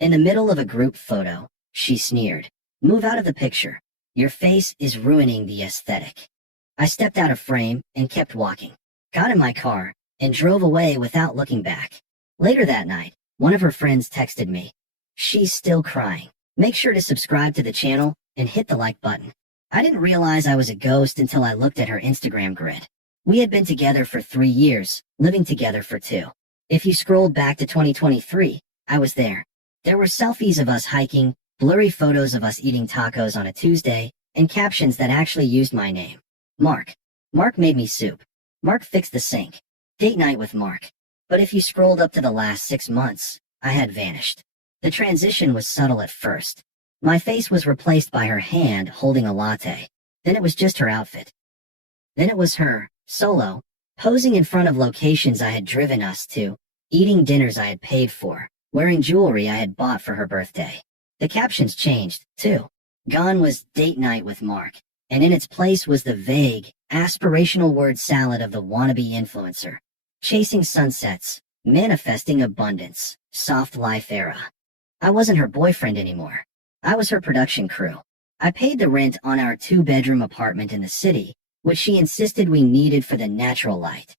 In the middle of a group photo, she sneered. Move out of the picture. Your face is ruining the aesthetic. I stepped out of frame and kept walking, got in my car, and drove away without looking back. Later that night, one of her friends texted me. She's still crying. Make sure to subscribe to the channel and hit the like button. I didn't realize I was a ghost until I looked at her Instagram grid. We had been together for 3 years, living together for 2. If you scrolled back to 2023, I was there. There were selfies of us hiking, blurry photos of us eating tacos on a Tuesday, and captions that actually used my name. Mark. Mark made me soup. Mark fixed the sink. Date night with Mark. But if you scrolled up to the last 6 months, I had vanished. The transition was subtle at first. My face was replaced by her hand holding a latte. Then it was just her outfit. Then it was her, solo, posing in front of locations I had driven us to, eating dinners I had paid for, wearing jewelry I had bought for her birthday. The captions changed, too. Gone was date night with Mark, and in its place was the vague, aspirational word salad of the wannabe influencer. Chasing sunsets, manifesting abundance, soft life era. I wasn't her boyfriend anymore. I was her production crew. I paid the rent on our 2-bedroom apartment in the city, which she insisted we needed for the natural light.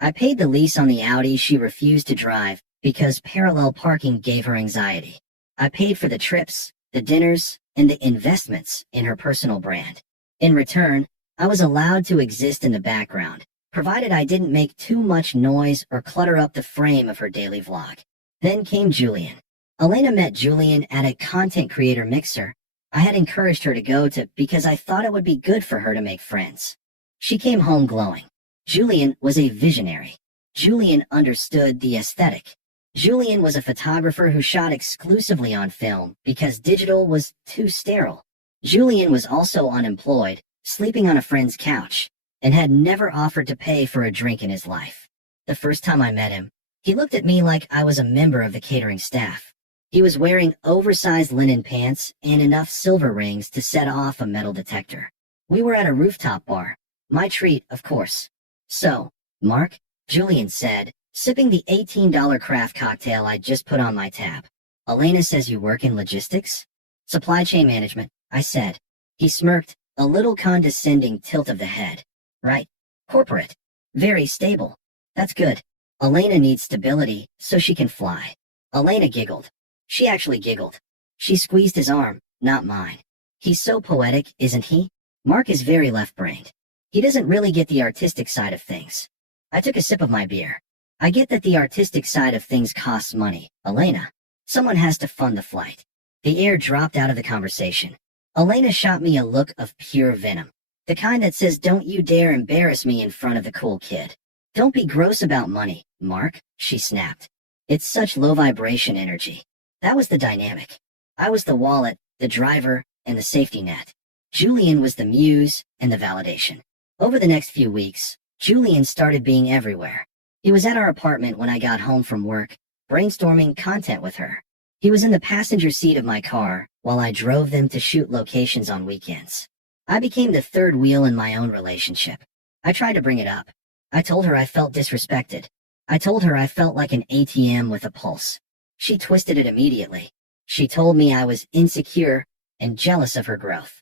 I paid the lease on the Audi she refused to drive because parallel parking gave her anxiety. I paid for the trips, the dinners, and the investments in her personal brand. In return, I was allowed to exist in the background, provided I didn't make too much noise or clutter up the frame of her daily vlog. Then came Julian. Elena met Julian at a content creator mixer I had encouraged her to go to because I thought it would be good for her to make friends. She came home glowing. Julian was a visionary. Julian understood the aesthetic. Julian was a photographer who shot exclusively on film because digital was too sterile. Julian was also unemployed, sleeping on a friend's couch, and had never offered to pay for a drink in his life. The first time I met him, he looked at me like I was a member of the catering staff. He was wearing oversized linen pants and enough silver rings to set off a metal detector. We were at a rooftop bar. My treat, of course. So, Mark, Julian said, sipping the $18 craft cocktail I just put on my tab. Elena says you work in logistics? Supply chain management, I said. He smirked, a little condescending tilt of the head. Right. Corporate. Very stable. That's good. Elena needs stability so she can fly. Elena giggled. She actually giggled. She squeezed his arm, not mine. He's so poetic, isn't he? Mark is very left-brained. He doesn't really get the artistic side of things. I took a sip of my beer. I get that the artistic side of things costs money, Elena. Someone has to fund the flight. The air dropped out of the conversation. Elena shot me a look of pure venom. The kind that says don't you dare embarrass me in front of the cool kid. Don't be gross about money, Mark, she snapped. It's such low vibration energy. That was the dynamic. I was the wallet, the driver, and the safety net. Julian was the muse and the validation. Over the next few weeks, Julian started being everywhere. He was at our apartment when I got home from work, brainstorming content with her. He was in the passenger seat of my car while I drove them to shoot locations on weekends. I became the third wheel in my own relationship. I tried to bring it up. I told her I felt disrespected. I told her I felt like an ATM with a pulse. She twisted it immediately. She told me I was insecure and jealous of her growth.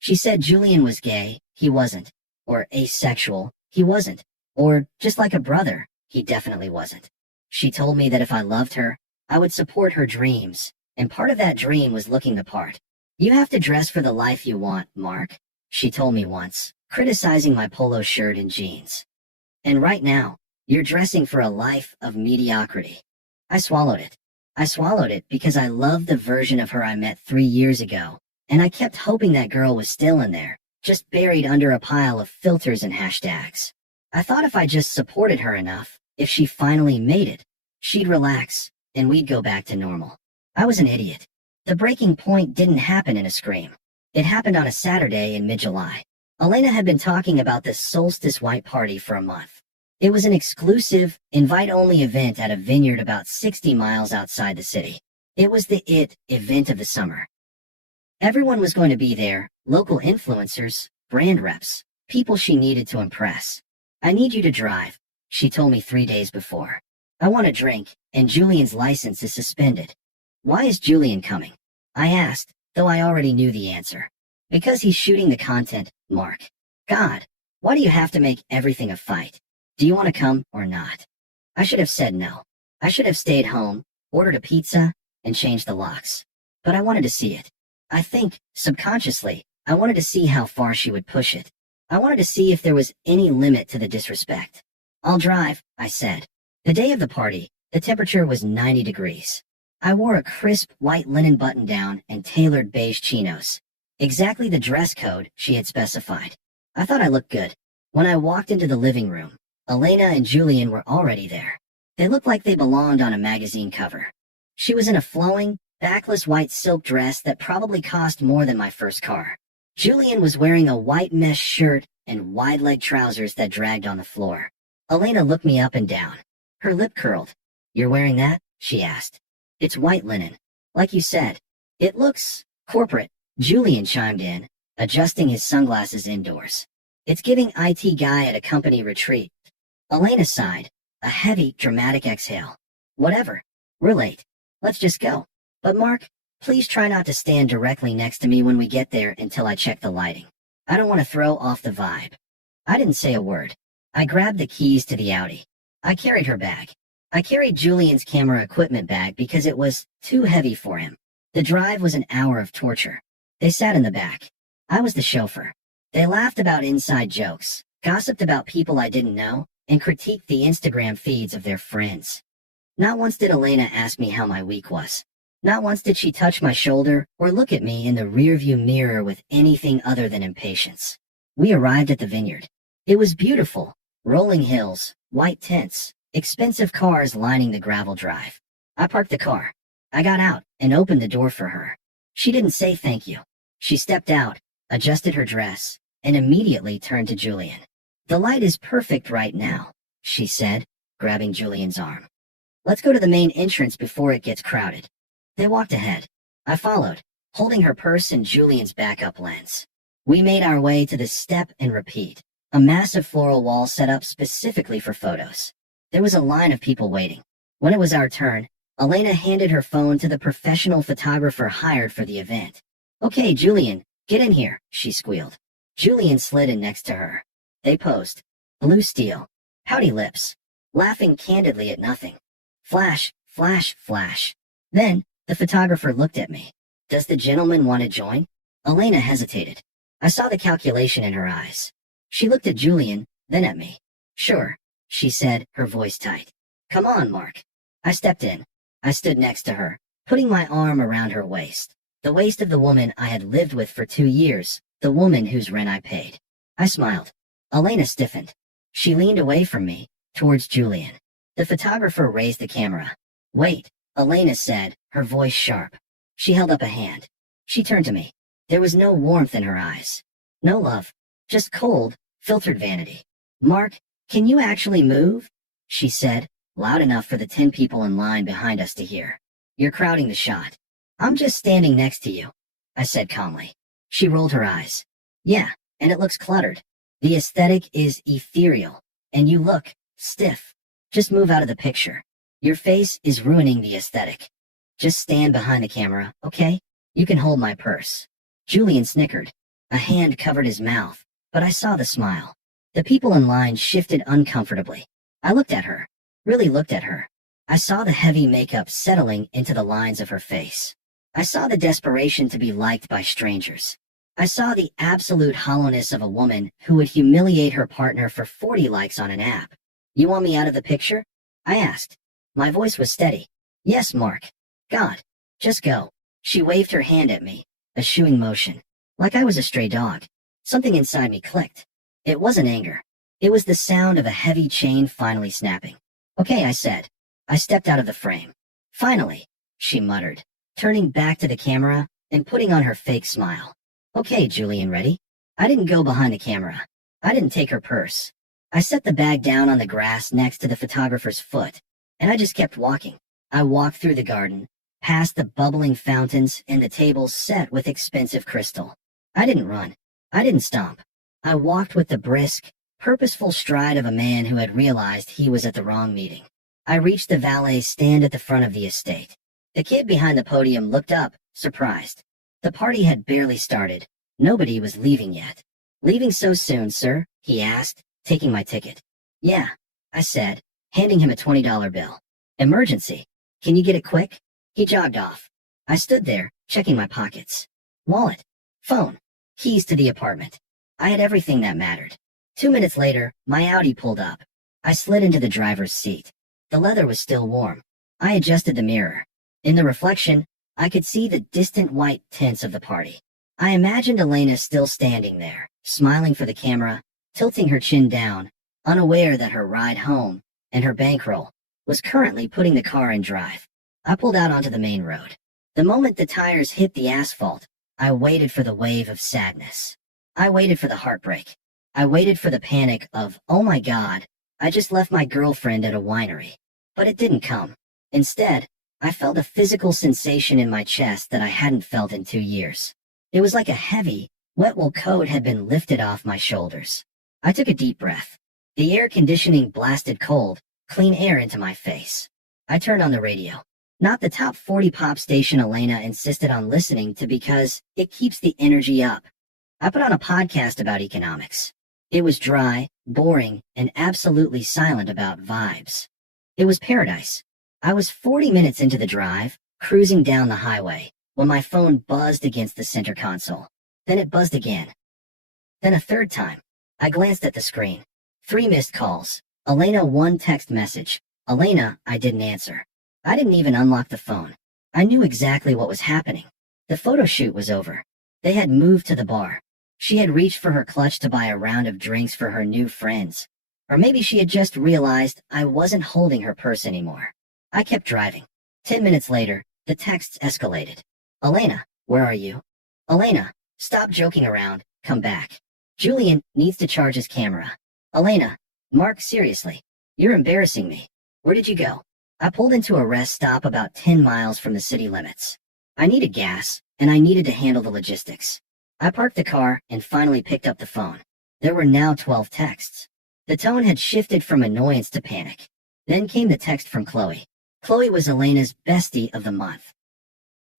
She said Julian was gay, he wasn't. Or asexual, he wasn't. Or just like a brother, he definitely wasn't. She told me that if I loved her, I would support her dreams, and part of that dream was looking the part. You have to dress for the life you want, Mark, she told me once, criticizing my polo shirt and jeans. And right now, you're dressing for a life of mediocrity. I swallowed it. I swallowed it because I loved the version of her I met 3 years ago, and I kept hoping that girl was still in there, just buried under a pile of filters and hashtags. I thought if I just supported her enough, if she finally made it, she'd relax, and we'd go back to normal. I was an idiot. The breaking point didn't happen in a scream. It happened on a Saturday in mid-July. Elena had been talking about this solstice white party for a month. It was an exclusive, invite-only event at a vineyard about 60 miles outside the city. It was the event of the summer. Everyone was going to be there, local influencers, brand reps, people she needed to impress. I need you to drive, she told me 3 days before. I want a drink, and Julian's license is suspended. Why is Julian coming? I asked, though I already knew the answer. Because he's shooting the content, Mark. God, why do you have to make everything a fight? Do you want to come or not? I should have said no. I should have stayed home, ordered a pizza, and changed the locks. But I wanted to see it. I think, subconsciously, I wanted to see how far she would push it. I wanted to see if there was any limit to the disrespect. I'll drive, I said. The day of the party, the temperature was 90 degrees. I wore a crisp white linen button-down and tailored beige chinos. Exactly the dress code she had specified. I thought I looked good. When I walked into the living room, Elena and Julian were already there. They looked like they belonged on a magazine cover. She was in a flowing, backless white silk dress that probably cost more than my first car. Julian was wearing a white mesh shirt and wide-leg trousers that dragged on the floor. Elena looked me up and down. Her lip curled. "You're wearing that?" she asked. "It's white linen. Like you said. It looks corporate," Julian chimed in, adjusting his sunglasses indoors. "It's giving IT guy at a company retreat." Elena sighed, a heavy, dramatic exhale. "Whatever. We're late. Let's just go. But Mark, please try not to stand directly next to me when we get there until I check the lighting. I don't want to throw off the vibe." I didn't say a word. I grabbed the keys to the Audi. I carried her bag. I carried Julian's camera equipment bag because it was too heavy for him. The drive was an hour of torture. They sat in the back. I was the chauffeur. They laughed about inside jokes, gossiped about people I didn't know, and critiqued the Instagram feeds of their friends. Not once did Elena ask me how my week was. Not once did she touch my shoulder or look at me in the rearview mirror with anything other than impatience. We arrived at the vineyard. It was beautiful. Rolling hills, white tents, expensive cars lining the gravel drive. I parked the car. I got out and opened the door for her. She didn't say thank you. She stepped out, adjusted her dress, and immediately turned to Julian. "The light is perfect right now," she said, grabbing Julian's arm. "Let's go to the main entrance before it gets crowded." They walked ahead. I followed, holding her purse and Julian's backup lens. We made our way to the step and repeat, a massive floral wall set up specifically for photos. There was a line of people waiting. When it was our turn, Elena handed her phone to the professional photographer hired for the event. "Okay, Julian, get in here," she squealed. Julian slid in next to her. They posed. Blue steel, pouty lips, laughing candidly at nothing. Flash, flash, flash. Then, the photographer looked at me. "Does the gentleman want to join?" Elena hesitated. I saw the calculation in her eyes. She looked at Julian, then at me. "Sure," she said, her voice tight. "Come on, Mark." I stepped in. I stood next to her, putting my arm around her waist. The waist of the woman I had lived with for 2 years, the woman whose rent I paid. I smiled. Elena stiffened. She leaned away from me, towards Julian. The photographer raised the camera. "Wait," Elena said, her voice sharp. She held up a hand. She turned to me. There was no warmth in her eyes. No love. Just cold, filtered vanity. "Mark, can you actually move?" she said, loud enough for the 10 people in line behind us to hear. "You're crowding the shot." "I'm just standing next to you," I said calmly. She rolled her eyes. "Yeah, and it looks cluttered. The aesthetic is ethereal, and you look stiff. Just move out of the picture. Your face is ruining the aesthetic. Just stand behind the camera, okay? You can hold my purse." Julian snickered. A hand covered his mouth, but I saw the smile. The people in line shifted uncomfortably. I looked at her, really looked at her. I saw the heavy makeup settling into the lines of her face. I saw the desperation to be liked by strangers. I saw the absolute hollowness of a woman who would humiliate her partner for 40 likes on an app. "You want me out of the picture?" I asked. My voice was steady. "Yes, Mark. God, just go." She waved her hand at me, a shooing motion, like I was a stray dog. Something inside me clicked. It wasn't anger. It was the sound of a heavy chain finally snapping. "Okay," I said. I stepped out of the frame. "Finally," she muttered, turning back to the camera and putting on her fake smile. "Okay, Julian, ready?" I didn't go behind the camera. I didn't take her purse. I set the bag down on the grass next to the photographer's foot, and I just kept walking. I walked through the garden, past the bubbling fountains and the tables set with expensive crystal. I didn't run. I didn't stomp. I walked with the brisk, purposeful stride of a man who had realized he was at the wrong meeting. I reached the valet stand at the front of the estate. The kid behind the podium looked up, surprised. The party had barely started. Nobody was leaving yet. Leaving so soon, sir? He asked, taking my ticket. Yeah, I said, handing him a $20 bill. Emergency. Can you get it quick? He jogged off. I stood there, checking my pockets. Wallet, phone, keys to the apartment. I had everything that mattered. 2 minutes later, my Audi pulled up. I slid into the driver's seat. The leather was still warm. I adjusted the mirror. In the reflection, I could see the distant white tints of the party. I imagined Elena still standing there, smiling for the camera, tilting her chin down, unaware that her ride home, and her bankroll, was currently putting the car in drive. I pulled out onto the main road. The moment the tires hit the asphalt, I waited for the wave of sadness. I waited for the heartbreak. I waited for the panic of, oh my God, I just left my girlfriend at a winery. But it didn't come. Instead, I felt a physical sensation in my chest that I hadn't felt in 2 years. It was like a heavy, wet wool coat had been lifted off my shoulders. I took a deep breath. The air conditioning blasted cold, clean air into my face. I turned on the radio. Not the top 40 pop station Elena insisted on listening to because it keeps the energy up. I put on a podcast about economics. It was dry, boring, and absolutely silent about vibes. It was paradise. I was 40 minutes into the drive, cruising down the highway, when my phone buzzed against the center console. Then it buzzed again. Then a third time. I glanced at the screen. 3 missed calls. Elena, 1 text message. Elena, I didn't answer. I didn't even unlock the phone. I knew exactly what was happening. The photo shoot was over. They had moved to the bar. She had reached for her clutch to buy a round of drinks for her new friends. Or maybe she had just realized I wasn't holding her purse anymore. I kept driving. 10 minutes later, the texts escalated. Elena, where are you? Elena, stop joking around, come back. Julian needs to charge his camera. Elena, Mark, seriously, you're embarrassing me. Where did you go? I pulled into a rest stop about 10 miles from the city limits. I needed gas, and I needed to handle the logistics. I parked the car and finally picked up the phone. There were now 12 texts. The tone had shifted from annoyance to panic. Then came the text from Chloe. Chloe was Elena's bestie of the month.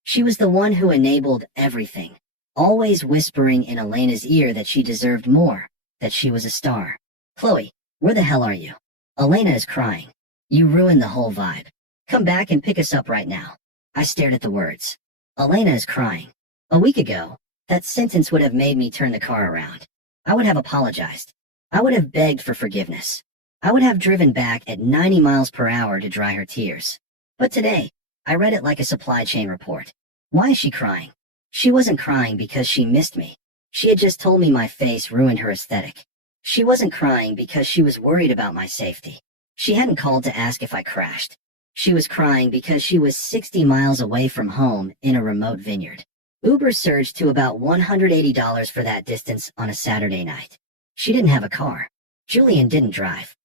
She was the one who enabled everything, always whispering in Elena's ear that she deserved more, that she was a star. Chloe, where the hell are you? Elena is crying. You ruined the whole vibe. Come back and pick us up right now. I stared at the words. Elena is crying. A week ago, that sentence would have made me turn the car around. I would have apologized. I would have begged for forgiveness. I would have driven back at 90 miles per hour to dry her tears. But today, I read it like a supply chain report. Why is she crying? She wasn't crying because she missed me. She had just told me my face ruined her aesthetic. She wasn't crying because she was worried about my safety. She hadn't called to ask if I crashed. She was crying because she was 60 miles away from home in a remote vineyard. Uber surged to about $180 for that distance on a Saturday night. She didn't have a car. Julian didn't drive.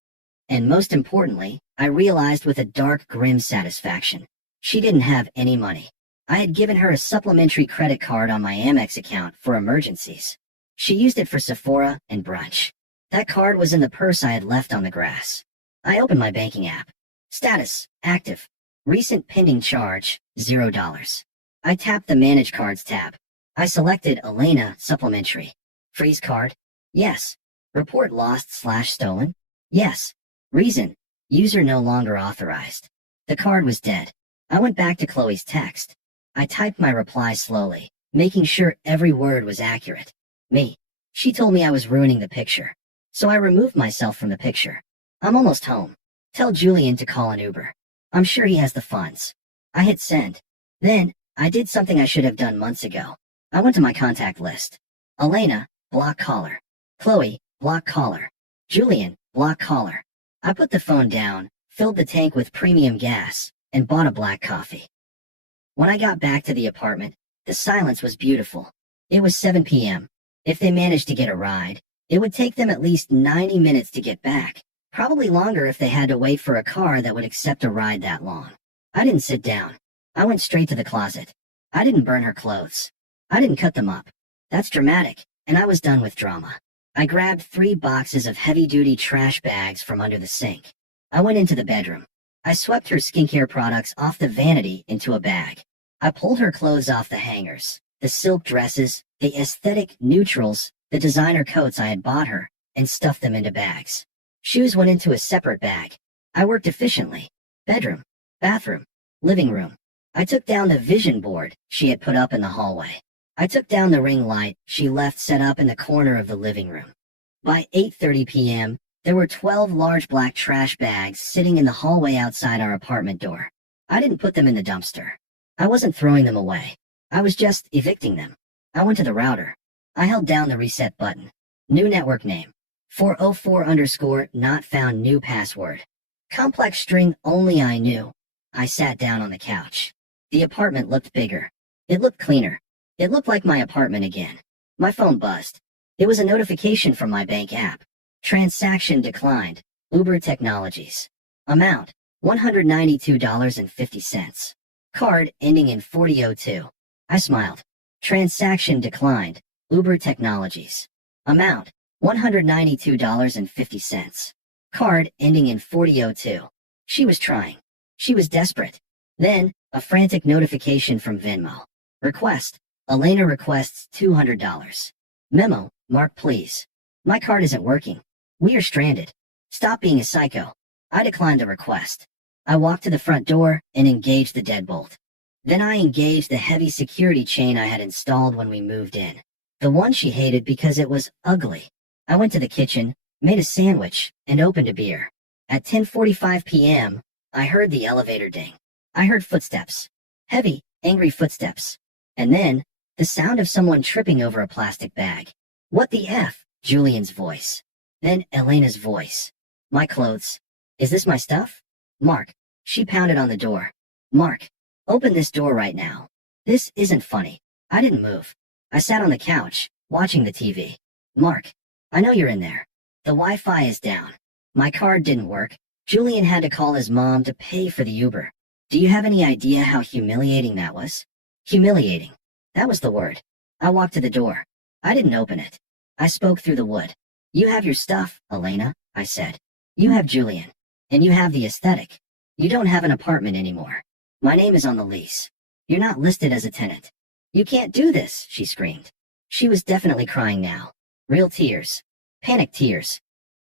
And most importantly, I realized with a dark, grim satisfaction, she didn't have any money. I had given her a supplementary credit card on my Amex account for emergencies. She used it for Sephora and brunch. That card was in the purse I had left on the grass. I opened my banking app. Status, active. Recent pending charge, $0. I tapped the Manage Cards tab. I selected Elena Supplementary. Freeze card? Yes. Report lost/stolen? Yes. Reason, user no longer authorized. The card was dead. I went back to Chloe's text. I typed my reply slowly, making sure every word was accurate. Me. She told me I was ruining the picture. So I removed myself from the picture. I'm almost home. Tell Julian to call an Uber. I'm sure he has the funds. I hit send. Then, I did something I should have done months ago. I went to my contact list. Elena, block caller. Chloe, block caller. Julian, block caller. I put the phone down, filled the tank with premium gas, and bought a black coffee. When I got back to the apartment, the silence was beautiful. It was 7 p.m. If they managed to get a ride, it would take them at least 90 minutes to get back, probably longer if they had to wait for a car that would accept a ride that long. I didn't sit down. I went straight to the closet. I didn't burn her clothes. I didn't cut them up. That's dramatic, and I was done with drama. I grabbed 3 boxes of heavy-duty trash bags from under the sink. I went into the bedroom. I swept her skincare products off the vanity into a bag. I pulled her clothes off the hangers, the silk dresses, the aesthetic neutrals, the designer coats I had bought her, and stuffed them into bags. Shoes went into a separate bag. I worked efficiently. Bedroom, bathroom, living room. I took down the vision board she had put up in the hallway. I took down the ring light she left set up in the corner of the living room. By 8:30 p.m., there were 12 large black trash bags sitting in the hallway outside our apartment door. I didn't put them in the dumpster. I wasn't throwing them away. I was just evicting them. I went to the router. I held down the reset button. New network name. 404_ not found new password. Complex string only I knew. I sat down on the couch. The apartment looked bigger. It looked cleaner. It looked like my apartment again. My phone buzzed. It was a notification from my bank app. Transaction declined. Uber Technologies. Amount, $192.50. Card ending in 4002. I smiled. Transaction declined. Uber Technologies. Amount, $192.50. Card ending in 4002. She was trying. She was desperate. Then, a frantic notification from Venmo. Request. Elena requests $200. Memo, Mark please. My card isn't working. We are stranded. Stop being a psycho. I declined the request. I walked to the front door and engaged the deadbolt. Then I engaged the heavy security chain I had installed when we moved in. The one she hated because it was ugly. I went to the kitchen, made a sandwich, and opened a beer. At 10:45 p.m., I heard the elevator ding. I heard footsteps. Heavy, angry footsteps. And then, the sound of someone tripping over a plastic bag. What the F? Julian's voice. Then Elena's voice. My clothes. Is this my stuff? Mark. She pounded on the door. Mark. Open this door right now. This isn't funny. I didn't move. I sat on the couch, watching the TV. Mark. I know you're in there. The Wi-Fi is down. My card didn't work. Julian had to call his mom to pay for the Uber. Do you have any idea how humiliating that was? Humiliating. That was the word. I walked to the door. I didn't open it. I spoke through the wood. You have your stuff, Elena, I said. You have Julian. And you have the aesthetic. You don't have an apartment anymore. My name is on the lease. You're not listed as a tenant. You can't do this, she screamed. She was definitely crying now. Real tears. Panic tears.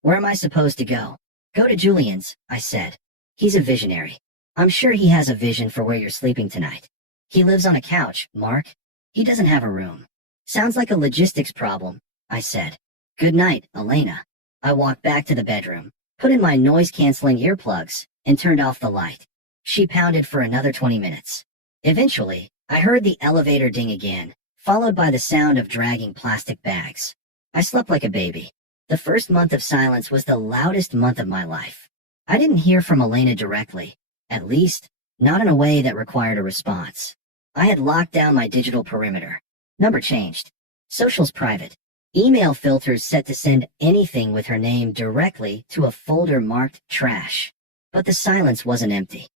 Where am I supposed to go? Go to Julian's, I said. He's a visionary. I'm sure he has a vision for where you're sleeping tonight. He lives on a couch, Mark. He doesn't have a room. Sounds like a logistics problem, I said. Good night, Elena. I walked back to the bedroom, put in my noise-canceling earplugs, and turned off the light. She pounded for another 20 minutes. Eventually, I heard the elevator ding again, followed by the sound of dragging plastic bags. I slept like a baby. The first month of silence was the loudest month of my life. I didn't hear from Elena directly, at least, not in a way that required a response. I had locked down my digital perimeter. Number changed. Socials private. Email filters set to send anything with her name directly to a folder marked trash. But the silence wasn't empty.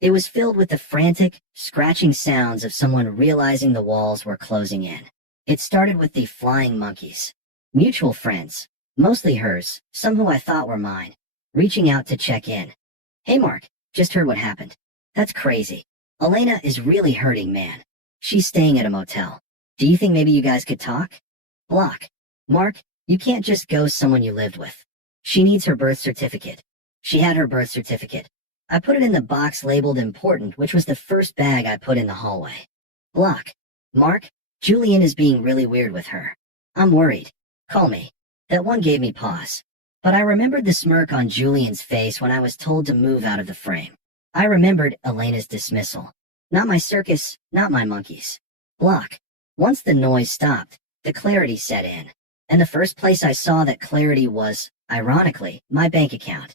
It was filled with the frantic, scratching sounds of someone realizing the walls were closing in. It started with the flying monkeys. Mutual friends, mostly hers, some who I thought were mine, reaching out to check in. Hey Mark, just heard what happened. That's crazy. Elena is really hurting, man. She's staying at a motel. Do you think maybe you guys could talk? Block. Mark, you can't just ghost someone you lived with. She needs her birth certificate. She had her birth certificate. I put it in the box labeled important, which was the first bag I put in the hallway. Block. Mark, Julian is being really weird with her. I'm worried. Call me. That one gave me pause. But I remembered the smirk on Julian's face when I was told to move out of the frame. I remembered Elena's dismissal. Not my circus, not my monkeys. Block. Once the noise stopped, the clarity set in. And the first place I saw that clarity was, ironically, my bank account.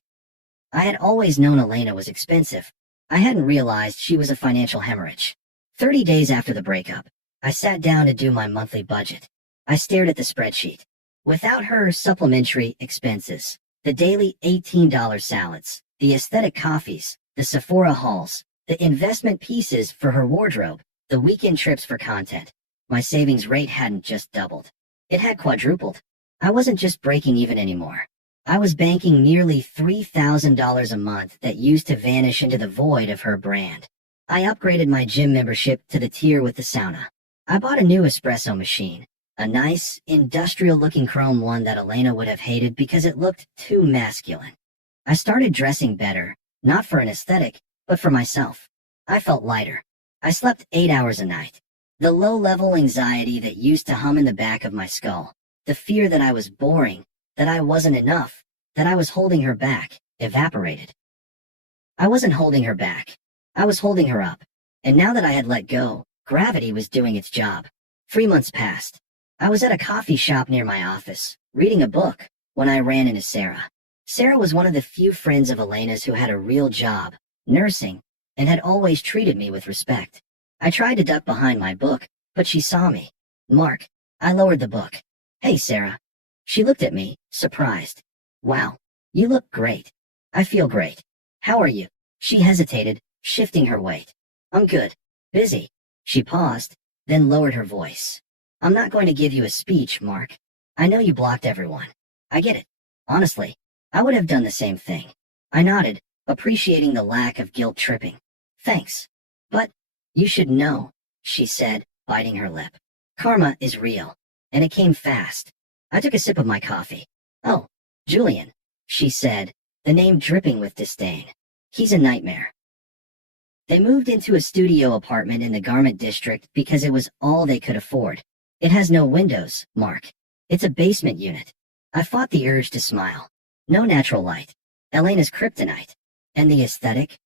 I had always known Elena was expensive. I hadn't realized she was a financial hemorrhage. 30 days after the breakup, I sat down to do my monthly budget. I stared at the spreadsheet. Without her supplementary expenses, the daily $18 salads, the aesthetic coffees, the Sephora hauls, the investment pieces for her wardrobe, the weekend trips for content, my savings rate hadn't just doubled. It had quadrupled. I wasn't just breaking even anymore. I was banking nearly $3,000 a month that used to vanish into the void of her brand. I upgraded my gym membership to the tier with the sauna. I bought a new espresso machine, a nice, industrial-looking chrome one that Elena would have hated because it looked too masculine. I started dressing better, not for an aesthetic, but for myself. I felt lighter. I slept 8 hours a night. The low-level anxiety that used to hum in the back of my skull, the fear that I was boring, that I wasn't enough, that I was holding her back, evaporated. I wasn't holding her back. I was holding her up. And now that I had let go, gravity was doing its job. 3 months passed. I was at a coffee shop near my office, reading a book, when I ran into Sarah. Sarah was one of the few friends of Elena's who had a real job, nursing, and had always treated me with respect. I tried to duck behind my book, but she saw me. Mark. I lowered the book. Hey, Sarah. She looked at me, surprised. Wow. You look great. I feel great. How are you? She hesitated, shifting her weight. I'm good. Busy. She paused, then lowered her voice. I'm not going to give you a speech, Mark. I know you blocked everyone. I get it. Honestly, I would have done the same thing. I nodded, appreciating the lack of guilt tripping. Thanks. But, you should know, she said, biting her lip. Karma is real. And it came fast. I took a sip of my coffee. Oh, Julian, she said, the name dripping with disdain. He's a nightmare. They moved into a studio apartment in the garment district because it was all they could afford. It has no windows, Mark. It's a basement unit. I fought the urge to smile. No natural light. Elena's kryptonite. And the aesthetic?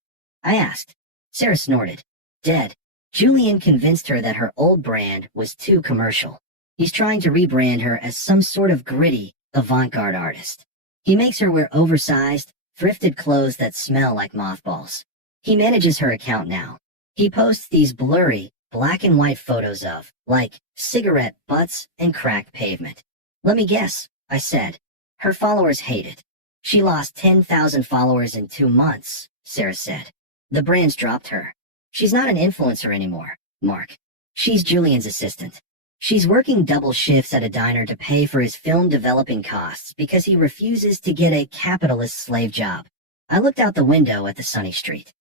I asked. Sarah snorted. Dead. Julian convinced her that her old brand was too commercial. He's trying to rebrand her as some sort of gritty, avant-garde artist. He makes her wear oversized, thrifted clothes that smell like mothballs. He manages her account now. He posts these blurry, black and white photos of, like, cigarette butts and cracked pavement. Let me guess, I said. Her followers hate it. She lost 10,000 followers in 2 months, Sarah said. The brands dropped her. She's not an influencer anymore, Mark. She's Julian's assistant. She's working double shifts at a diner to pay for his film developing costs because he refuses to get a capitalist slave job. I looked out the window at the sunny street.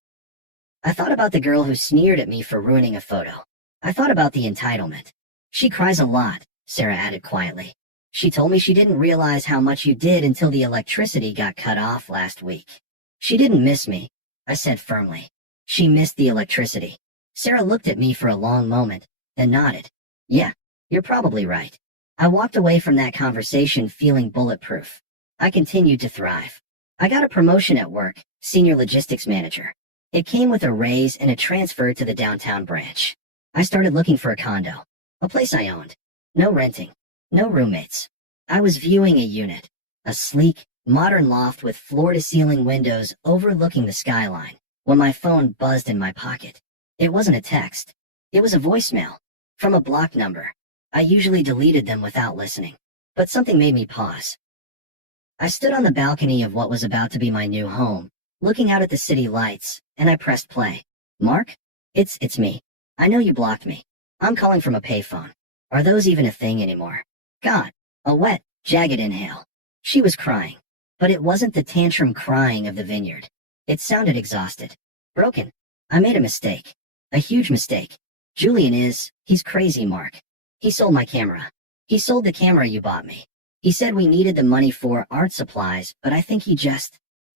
I thought about the girl who sneered at me for ruining a photo. I thought about the entitlement. She cries a lot, Sarah added quietly. She told me she didn't realize how much you did until the electricity got cut off last week. She didn't miss me, I said firmly. She missed the electricity. Sarah looked at me for a long moment, then nodded. Yeah, you're probably right. I walked away from that conversation feeling bulletproof. I continued to thrive. I got a promotion at work, senior logistics manager. It came with a raise and a transfer to the downtown branch. I started looking for a condo, a place I owned. No renting, no roommates. I was viewing a unit, a sleek, modern loft with floor-to-ceiling windows overlooking the skyline, when my phone buzzed in my pocket. It wasn't a text. It was a voicemail, from a blocked number. I usually deleted them without listening, but something made me pause. I stood on the balcony of what was about to be my new home, looking out at the city lights, and I pressed play. Mark? It's me. I know you blocked me. I'm calling from a payphone. Are those even a thing anymore? God, a wet, jagged inhale. She was crying, but it wasn't the tantrum crying of the vineyard. It sounded exhausted. Broken. I made a mistake. A huge mistake. Julian he's crazy, Mark. He sold my camera. He sold the camera you bought me. He said we needed the money for art supplies, but I think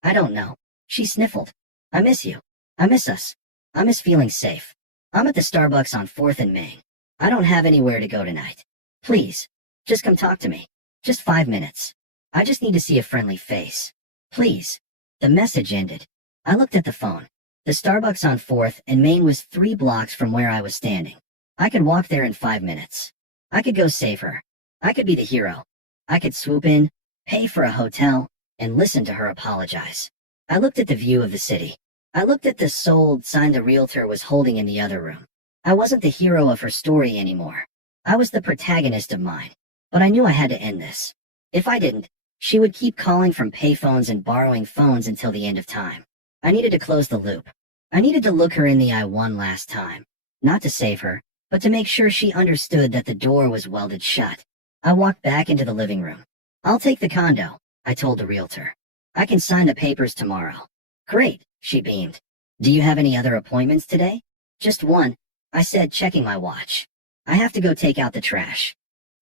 I don't know. She sniffled. I miss you. I miss us. I miss feeling safe. I'm at the Starbucks on 4th and Main. I don't have anywhere to go tonight. Please. Just come talk to me. Just 5 minutes. I just need to see a friendly face. Please. The message ended. I looked at the phone. The Starbucks on 4th and Main was 3 blocks from where I was standing. I could walk there in 5 minutes. I could go save her. I could be the hero. I could swoop in, pay for a hotel, and listen to her apologize. I looked at the view of the city. I looked at the sold sign the realtor was holding in the other room. I wasn't the hero of her story anymore. I was the protagonist of mine. But I knew I had to end this. If I didn't, she would keep calling from payphones and borrowing phones until the end of time. I needed to close the loop. I needed to look her in the eye one last time. Not to save her, but to make sure she understood that the door was welded shut. I walked back into the living room. I'll take the condo, I told the realtor. I can sign the papers tomorrow. Great, she beamed. Do you have any other appointments today? Just one, I said, checking my watch. I have to go take out the trash.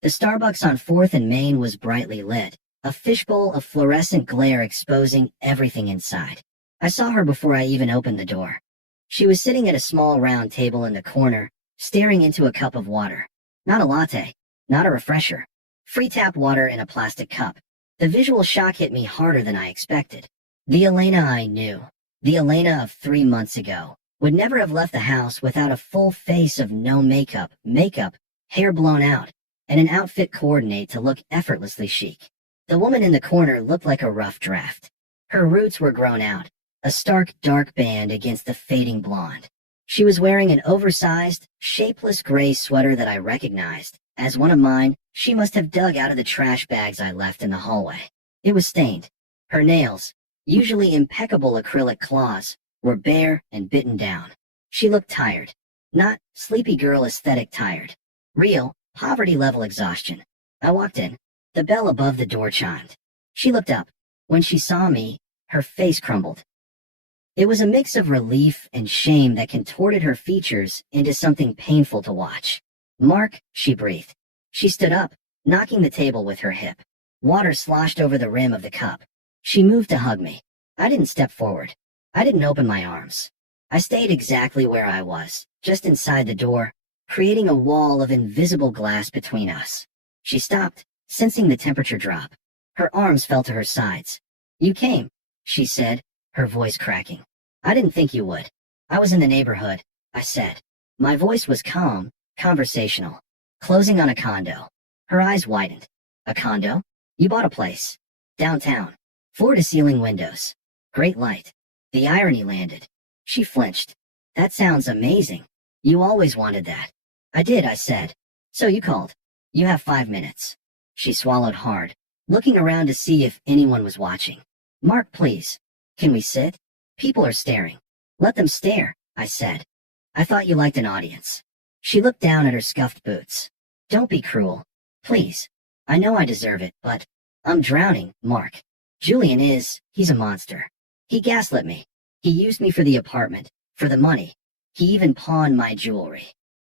The Starbucks on 4th and Main was brightly lit, a fishbowl of fluorescent glare exposing everything inside. I saw her before I even opened the door. She was sitting at a small round table in the corner, staring into a cup of water. Not a latte, not a refresher. Free tap water in a plastic cup. The visual shock hit me harder than I expected. The Elena I knew, the Elena of 3 months ago, would never have left the house without a full face of no makeup, hair blown out, and an outfit coordinate to look effortlessly chic. The woman in the corner looked like a rough draft. Her roots were grown out, a stark dark band against the fading blonde. She was wearing an oversized, shapeless gray sweater that I recognized as one of mine she must have dug out of the trash bags I left in the hallway. It was stained. Her nails, usually impeccable acrylic claws, were bare and bitten down. She looked tired. Not sleepy girl aesthetic tired. Real, poverty-level exhaustion. I walked in. The bell above the door chimed. She looked up. When she saw me, her face crumbled. It was a mix of relief and shame that contorted her features into something painful to watch. Mark, she breathed. She stood up, knocking the table with her hip. Water sloshed over the rim of the cup. She moved to hug me. I didn't step forward. I didn't open my arms. I stayed exactly where I was, just inside the door, creating a wall of invisible glass between us. She stopped, sensing the temperature drop. Her arms fell to her sides. You came, she said, her voice cracking. I didn't think you would. I was in the neighborhood, I said. My voice was calm, conversational. Closing on a condo. Her eyes widened. A condo? You bought a place. Downtown. Floor-to-ceiling windows. Great light. The irony landed. She flinched. That sounds amazing. You always wanted that. I did, I said. So you called. You have 5 minutes. She swallowed hard, looking around to see if anyone was watching. Mark, please. Can we sit? People are staring. Let them stare, I said. I thought you liked an audience. She looked down at her scuffed boots. Don't be cruel. Please. I know I deserve it, but I'm drowning, Mark. Julian he's a monster. He gaslit me. He used me for the apartment, for the money. He even pawned my jewelry.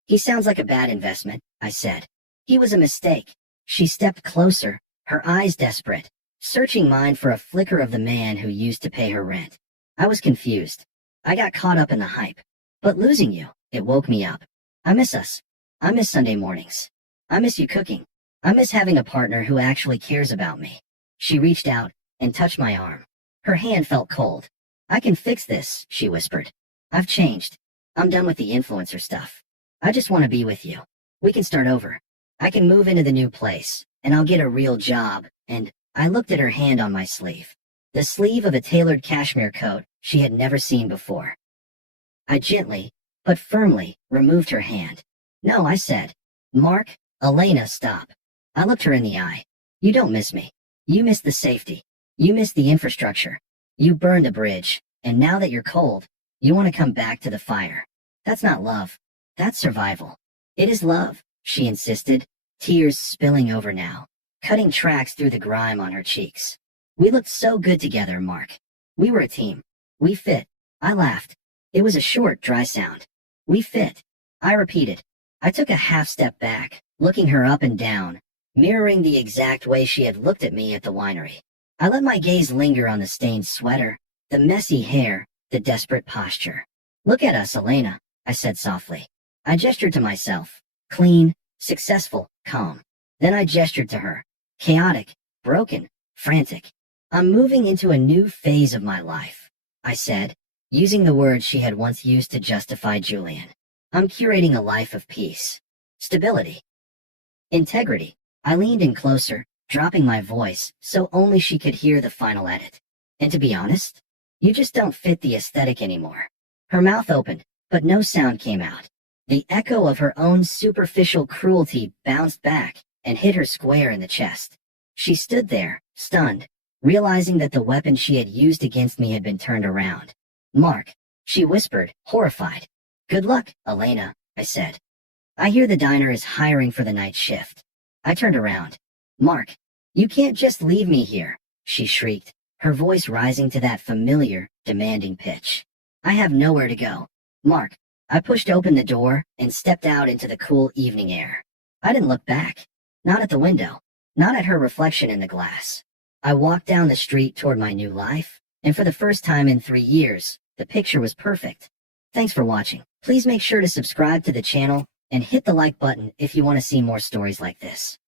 He sounds like a bad investment, I said. He was a mistake. She stepped closer, her eyes desperate, searching mine for a flicker of the man who used to pay her rent. I was confused. I got caught up in the hype. But losing you, it woke me up. I miss us. I miss Sunday mornings. I miss you cooking. I miss having a partner who actually cares about me. She reached out and touched my arm. Her hand felt cold. I can fix this, she whispered. I've changed. I'm done with the influencer stuff. I just want to be with you. We can start over. I can move into the new place, and I'll get a real job, and I looked at her hand on my sleeve. The sleeve of a tailored cashmere coat she had never seen before. I gently, but firmly, removed her hand. No, I said. Mark, Elena, stop. I looked her in the eye. You don't miss me. You miss the safety. You miss the infrastructure. You burned a bridge, and now that you're cold, you want to come back to the fire. That's not love. That's survival. It is love, she insisted, tears spilling over now, cutting tracks through the grime on her cheeks. We looked so good together, Mark. We were a team. We fit. I laughed. It was a short, dry sound. We fit. I repeated. I took a half step back, looking her up and down, mirroring the exact way she had looked at me at the winery. I let my gaze linger on the stained sweater, the messy hair, the desperate posture. Look at us, Elena, I said softly. I gestured to myself. Clean, successful, calm. Then I gestured to her. Chaotic, broken, frantic. I'm moving into a new phase of my life, I said, using the words she had once used to justify Julian. I'm curating a life of peace, stability, integrity. I leaned in closer, dropping my voice so only she could hear the final edit. And to be honest, you just don't fit the aesthetic anymore. Her mouth opened, but no sound came out. The echo of her own superficial cruelty bounced back and hit her square in the chest. She stood there, stunned, realizing that the weapon she had used against me had been turned around. Mark, she whispered, horrified. Good luck, Elena, I said. I hear the diner is hiring for the night shift. I turned around. Mark, you can't just leave me here, she shrieked, her voice rising to that familiar, demanding pitch. I have nowhere to go. Mark. I pushed open the door and stepped out into the cool evening air. I didn't look back. Not at the window. Not at her reflection in the glass. I walked down the street toward my new life, and for the first time in 3 years, the picture was perfect. Thanks for watching. Please make sure to subscribe to the channel and hit the like button if you want to see more stories like this.